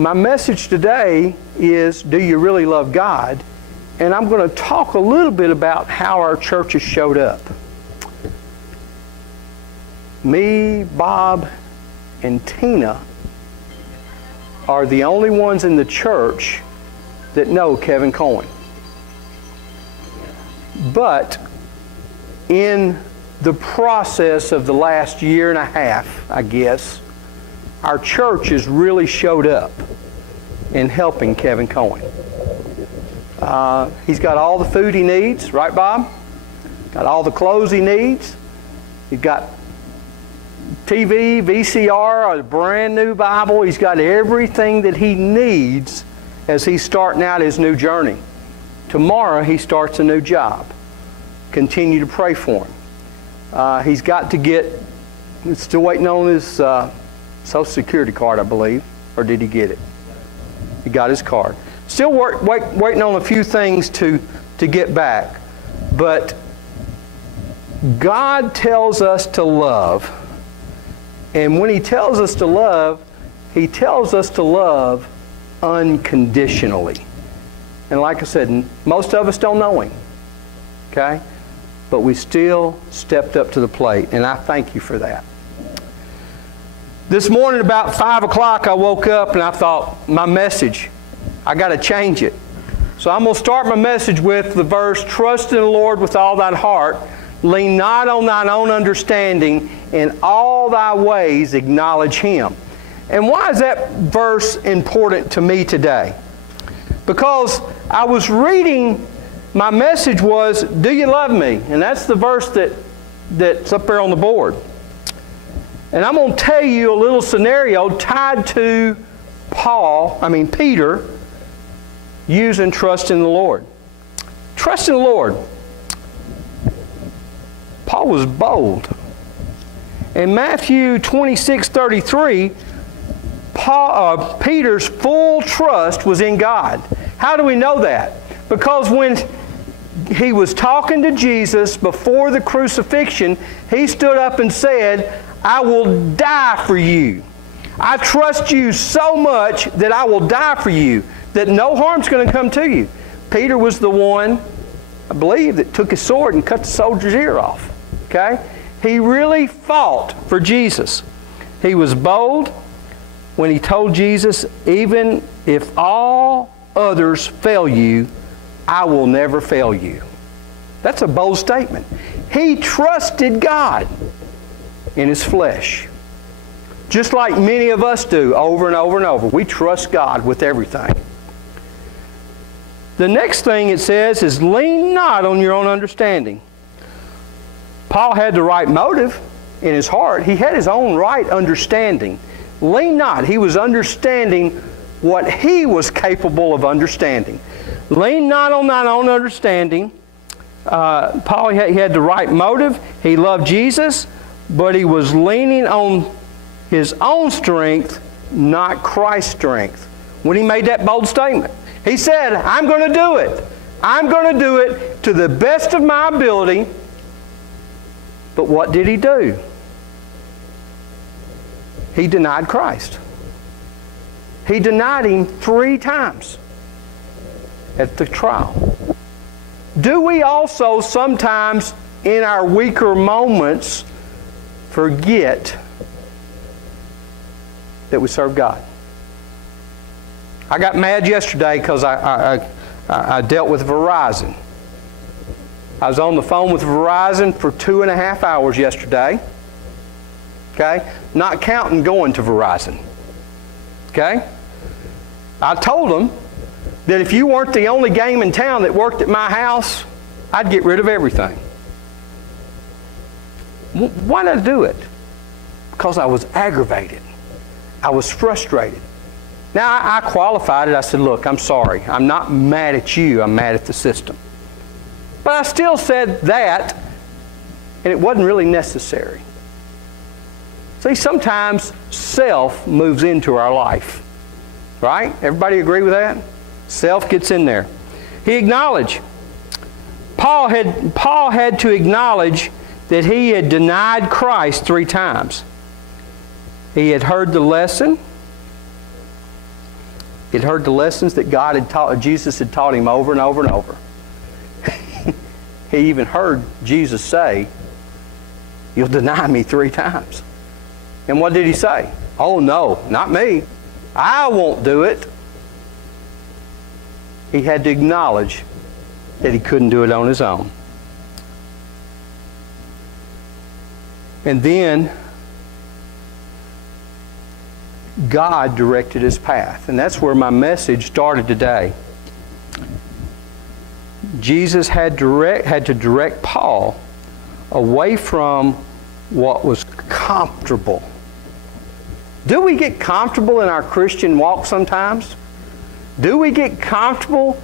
My message today is, do you really love God? And I'm going to talk a little bit about how our church has showed up. Me, Bob, and Tina are the only ones in the church that know Kevin Cohen. But in the process of the last year and a half, I guess, our church has really showed up in helping Kevin Cohen. He's got all the food he needs, right, Bob? Got all the clothes he needs. He's got TV, VCR, a brand new Bible. He's got everything that he needs as he's starting out his new journey. Tomorrow he starts a new job. Continue to pray for him. He's got to get, he's still waiting on his Social Security card, I believe. Or did he get it? He got his card. Still waiting on a few things to get back. But God tells us to love. And when He tells us to love, He tells us to love unconditionally. And like I said, most of us don't know Him. Okay? But we still stepped up to the plate. And I thank you for that. This morning about 5 o'clock I woke up and I thought, my message, I got to change it. So I'm going to start my message with the verse, trust in the Lord with all thine heart, lean not on thine own understanding, in all thy ways acknowledge Him. And why is that verse important to me today? Because I was reading, my message was, do you love me? And that's the verse that's up there on the board. And I'm going to tell you a little scenario tied to Peter using trust in the Lord. Trust in the Lord. Paul was bold. In Matthew 26:33, Peter's full trust was in God. How do we know that? Because when he was talking to Jesus before the crucifixion, he stood up and said, I will die for you. I trust you so much that I will die for you, that no harm's going to come to you. Peter was the one, I believe, that took his sword and cut the soldier's ear off. Okay? He really fought for Jesus. He was bold when he told Jesus, even if all others fail you, I will never fail you. That's a bold statement. He trusted God in his flesh. Just like many of us do over and over and over. We trust God with everything. The next thing it says is, lean not on your own understanding. Paul had the right motive in his heart. He had his own right understanding. Lean not. He was understanding what he was capable of understanding. Lean not on thine own understanding. Paul, he had the right motive. He loved Jesus, but he was leaning on his own strength, not Christ's strength. When he made that bold statement, he said, I'm going to do it. I'm going to do it to the best of my ability. But what did he do? He denied Christ. He denied Him 3 times at the trial. Do we also sometimes in our weaker moments forget that we serve God? I got mad yesterday because I dealt with Verizon. I was on the phone with Verizon for 2.5 hours yesterday. Okay? Not counting going to Verizon. Okay? I told them that if you weren't the only game in town that worked at my house, I'd get rid of everything. Why did I do it? Because I was aggravated. I was frustrated. Now, I qualified it. I said, look, I'm sorry. I'm not mad at you. I'm mad at the system. But I still said that, and it wasn't really necessary. See, sometimes self moves into our life. Right? Everybody agree with that? Self gets in there. He acknowledged. Paul had to acknowledge that he had denied Christ 3 times. He had heard the lesson. He'd heard the lessons that Jesus had taught him over and over and over. He even heard Jesus say, "You'll deny me 3 times." And what did he say? "Oh no, not me. I won't do it." He had to acknowledge that he couldn't do it on his own. And then God directed his path. And that's where my message started today. Jesus had to direct Paul away from what was comfortable. Do we get comfortable in our Christian walk sometimes? Do we get comfortable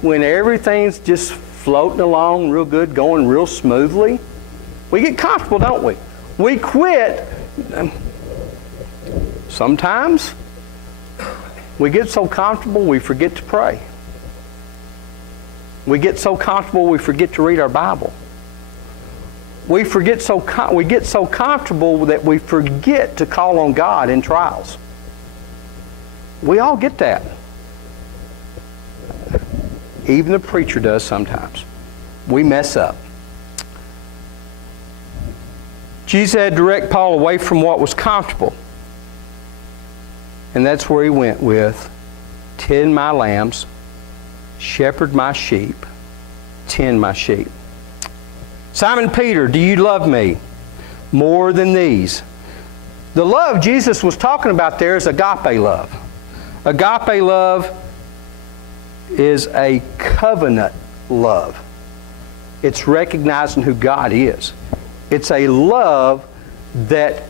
when everything's just floating along real good, going real smoothly? We get comfortable, don't we? We quit. Sometimes we get so comfortable we forget to pray. We get so comfortable we forget to read our Bible. We get so comfortable that we forget to call on God in trials. We all get that. Even the preacher does sometimes. We mess up. Jesus had to direct Paul away from what was comfortable. And that's where he went with, "Tend my lambs, shepherd my sheep, tend my sheep." Simon Peter, do you love me more than these? The love Jesus was talking about there is agape love. Agape love is a covenant love. It's recognizing who God is. It's a love that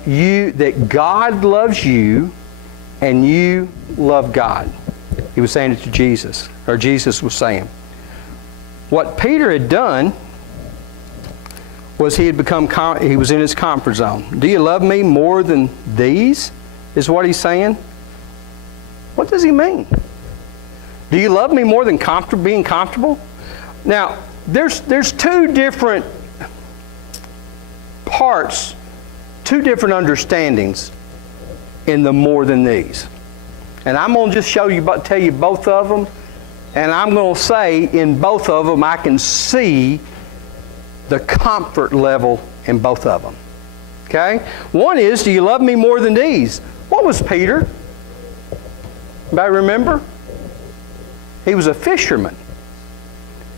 God loves you and you love God. He was saying it to Jesus, or Jesus was saying. What Peter had done was he was in his comfort zone. Do you love me more than these? Is what he's saying. What does he mean? Do you love me more than being comfortable? Now, there's 2 different parts, 2 different understandings in the more than these. And I'm going to just tell you both of them, and I'm going to say in both of them I can see the comfort level in both of them. Okay? One is, do you love me more than these? What was Peter? Anybody remember? He was a fisherman.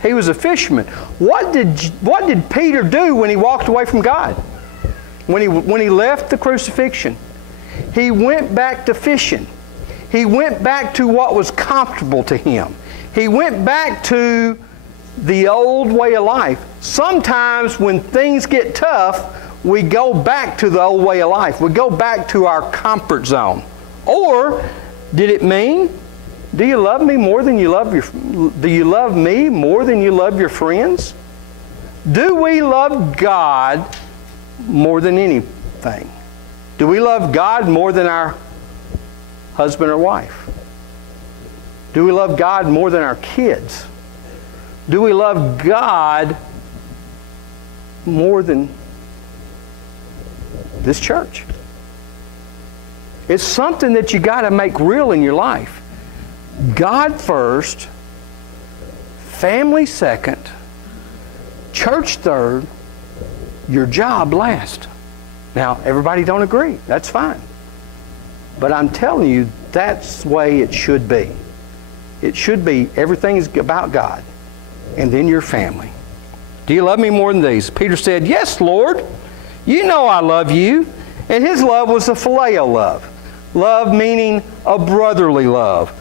He was a fisherman. What did Peter do when he walked away from God? When he left the crucifixion? He went back to fishing. He went back to what was comfortable to him. He went back to the old way of life. Sometimes when things get tough, we go back to the old way of life. We go back to our comfort zone. Or did it mean, do you love me more than you love your friends? Do we love God more than anything? Do we love God more than our husband or wife? Do we love God more than our kids? Do we love God more than this church? It's something that you got to make real in your life. God first, family second, church third, your job last. Now, everybody don't agree. That's fine. But I'm telling you, that's the way it should be. It should be everything is about God. And then your family. Do you love me more than these? Peter said, "Yes, Lord. You know I love you." And his love was a phileo love. Love meaning a brotherly love.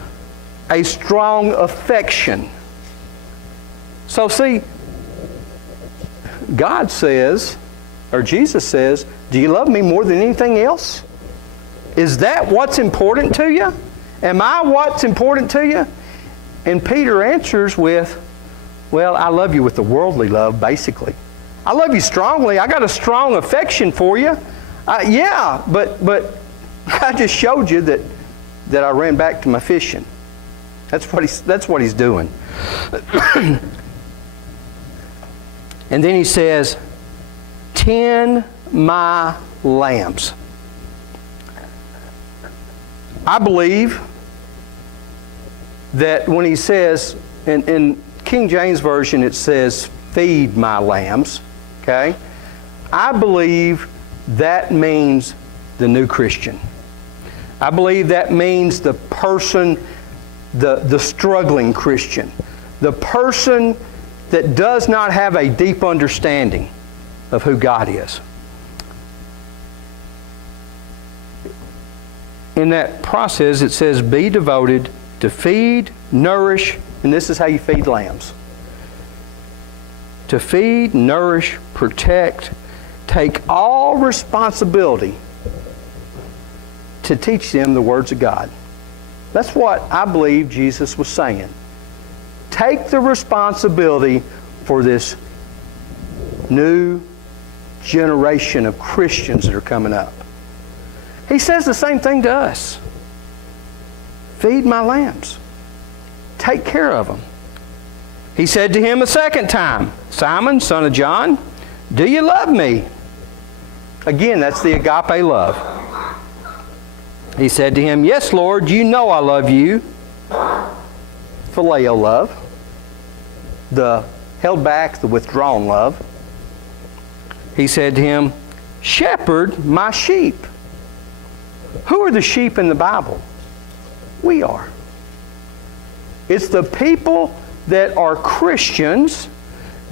A strong affection. So see, God says, or Jesus says, do you love me more than anything else? Is that what's important to you? Am I what's important to you? And Peter answers with, well, I love you with the worldly love, basically. I love you strongly. I got a strong affection for you. Yeah, but I just showed you that I ran back to my fishing. That's what he's doing. And then he says, "Tend my lambs." I believe that when he says, in King James Version it says, feed my lambs, okay? I believe that means the new Christian. I believe that means the person, the struggling Christian, the person that does not have a deep understanding of who God is. In that process, it says, be devoted to feed, nourish, and this is how you feed lambs. To feed, nourish, protect, take all responsibility to teach them the words of God. That's what I believe Jesus was saying. Take the responsibility for this new generation of Christians that are coming up. He says the same thing to us. Feed my lambs. Take care of them. He said to him a second time, Simon, son of John, do you love me? Again, that's the agape love. He said to him, yes, Lord, you know I love you. Phileo love. The held back, the withdrawn love. He said to him, shepherd my sheep. Who are the sheep in the Bible? We are. It's the people that are Christians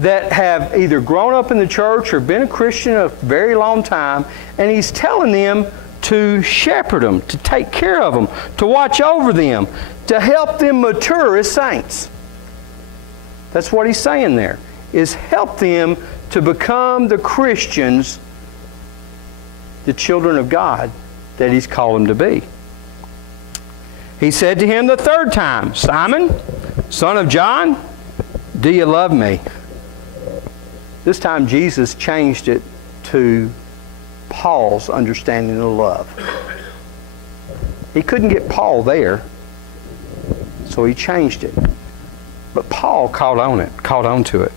that have either grown up in the church or been a Christian a very long time, and he's telling them to shepherd them, to take care of them, to watch over them, to help them mature as saints. That's what he's saying there, is help them to become the Christians, the children of God that he's called them to be. He said to him the third time, Simon, son of John, do you love me? This time Jesus changed it to Paul's understanding of love. He couldn't get Paul there, so he changed it. But Paul caught on to it.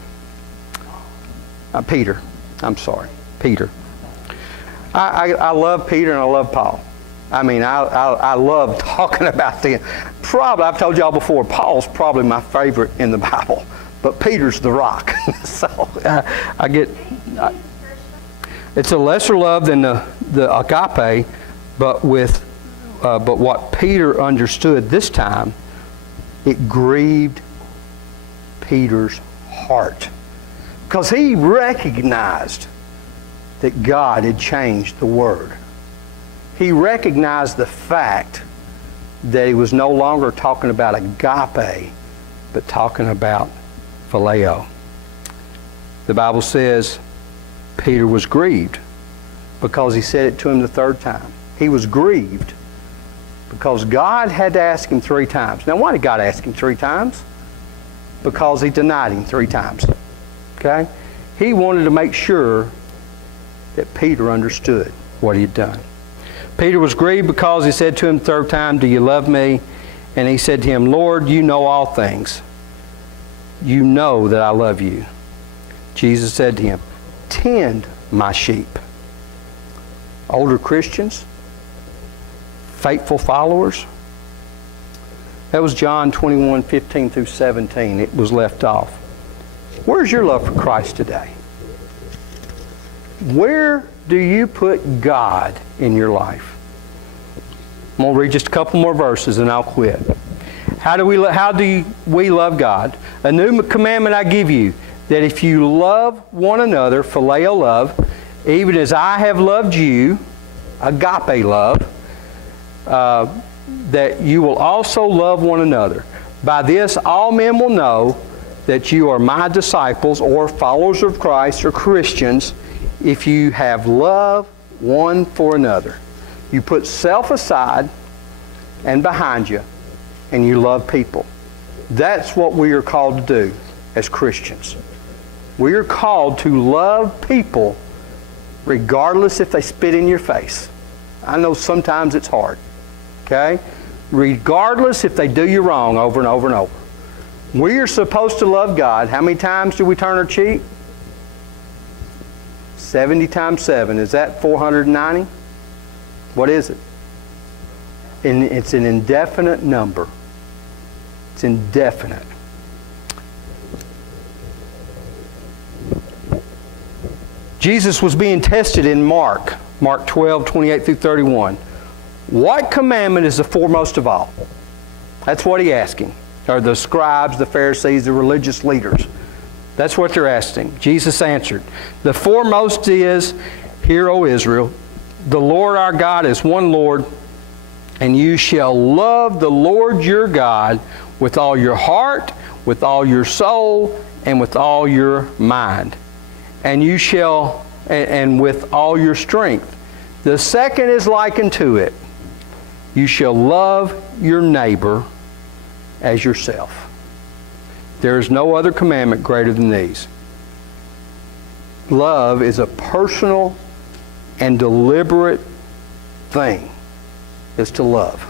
Peter. I love Peter and I love Paul. I mean, I love talking about them. Probably, I've told y'all before, Paul's probably my favorite in the Bible, but Peter's the rock. So it's a lesser love than the agape, but what Peter understood this time, it grieved Peter's heart, because he recognized that God had changed the Word. He recognized the fact that he was no longer talking about agape, but talking about phileo. The Bible says Peter was grieved because he said it to him the third time. He was grieved because God had to ask him 3 times. Now, why did God ask him 3 times? Because he denied him 3 times. Okay? He wanted to make sure that Peter understood what he had done. Peter was grieved because he said to him the third time, do you love me? And he said to him, Lord, you know all things. You know that I love you. Jesus said to him, tend my sheep. Older Christians, faithful followers. That was John 21:15 through 17. It was left off. Where's your love for Christ today? Where do you put God in your life? I'm going to read just a couple more verses and I'll quit. How do we love God? A new commandment I give you, that if you love one another, phileo love, even as I have loved you, agape love, that you will also love one another. By this all men will know that you are my disciples, or followers of Christ, or Christians, if you have love one for another. You put self aside and behind you, and you love people. That's what we are called to do as Christians. We are called to love people regardless if they spit in your face. I know sometimes it's hard. Okay? Regardless if they do you wrong over and over and over. We are supposed to love God. How many times do we turn our cheek? 70 times 7. Is that 490? What is it? And it's an indefinite number. It's indefinite. Jesus was being tested in Mark 12, 28 through 31. What commandment is the foremost of all? That's what he's asking. Or the scribes, the Pharisees, the religious leaders. That's what they're asking. Jesus answered, the foremost is, Hear, O Israel, the Lord our God is one Lord, and you shall love the Lord your God with all your heart, with all your soul, and with all your mind. And you shall, and with all your strength. The second is like unto it. You shall love your neighbor as yourself. There is no other commandment greater than these. Love is a personal and deliberate thing. Is to love.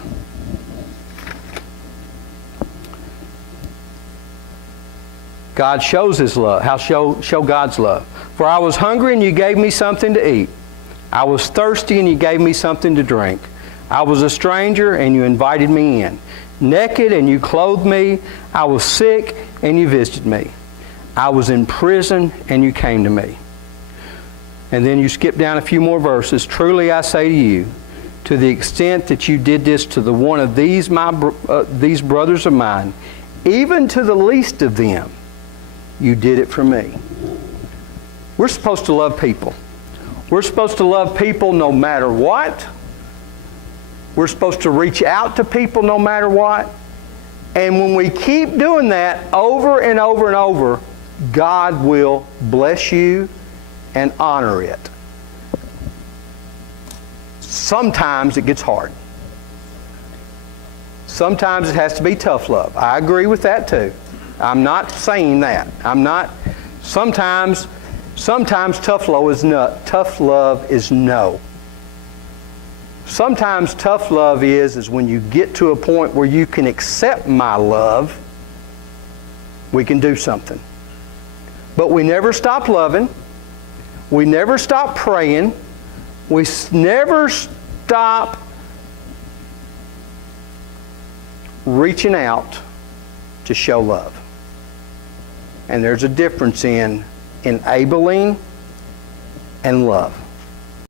God shows His love. How show God's love? For I was hungry and you gave me something to eat. I was thirsty and you gave me something to drink. I was a stranger and you invited me in. Naked and you clothed me. I was sick and you visited me. I was in prison and you came to me. And then you skip down a few more verses. Truly I say to you, to the extent that you did this to the one of these brothers of mine, even to the least of them, you did it for me. We're supposed to love people. We're supposed to love people no matter what. We're supposed to reach out to people no matter what. And when we keep doing that over and over and over, God will bless you and honor it. Sometimes it gets hard. Sometimes it has to be tough love. I agree with that too. I'm not saying that. Sometimes tough love is no. Sometimes tough love is when you get to a point where you can accept my love, we can do something. But we never stop loving. We never stop praying. We never stop reaching out to show love. And there's a difference in enabling and love.